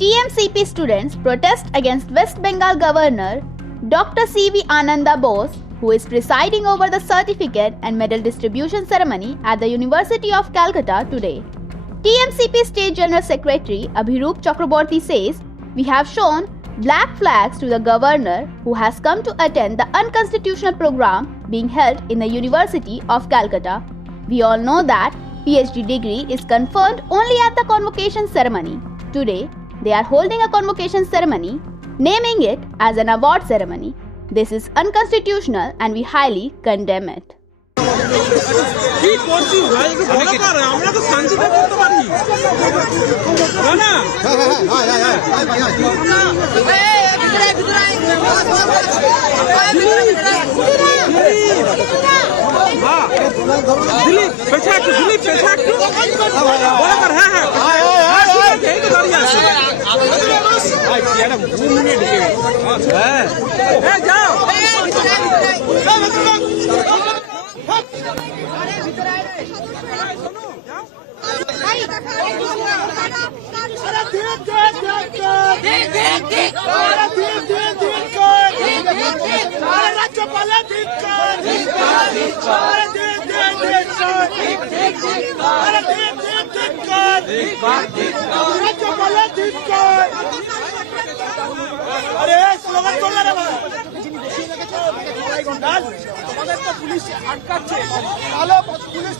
TMCP students protest against West Bengal Governor Dr. C.V. Ananda Bose, who is presiding over the certificate and medal distribution ceremony at the University of Calcutta today. TMCP State General Secretary Abhiroop Chakraborty says, "We have shown black flags to the governor who has come to attend the unconstitutional program being held in the University of Calcutta. We all know that PhD degree is conferred only at the convocation ceremony. Today, they are holding a convocation ceremony, naming it as an award ceremony. This is unconstitutional and we highly condemn it." কি করছিস ভাই একটু ভালো কর আমরা তো শান্তিতে করতে পারি না দিলীপ পেছা একটু বলা কর হ্যাঁ এই তো দাঁড়িয়ে আছে হ্যাঁ যাও পুলিশ আটকাচ্ছে ভালো পুলিশ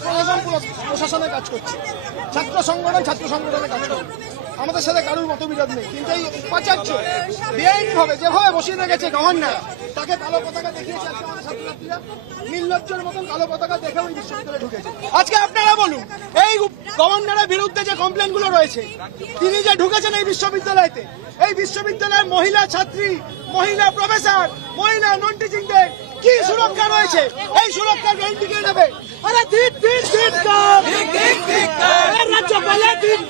প্রশাসনের কাজ করছে ছাত্র সংগঠনের কাজ করছে আমাদের সাথে কারোর মতবিরোধ নেই কিন্তু এই উপাচার্য বেআইনি ভাবে যেভাবে বসিয়ে রেখেছে গভর্নর তাকে কালো পতাকা দেখিয়েছে আজকে আমাদের ছাত্রছাত্রীরা নির্লজ্জের মতন কালো পতাকা দেখে ওই বিশ্ববিদ্যালয়ে ঢুকেছে। আজকে আপনারা বলুন এই গভর্নরের বিরুদ্ধে যে কমপ্লেন গুলো রয়েছে তিনি যে ঢুকেছেন এই বিশ্ববিদ্যালয়তে এই বিশ্ববিদ্যালয়ের মহিলা ছাত্রী মহিলা প্রফেসর মহিলা নন টিচিংদের কি সুরক্ষা রয়েছে এই সুরক্ষার গ্যারান্টি কে নেবে? আরে ঠিক রাজ্যপালের ঠিক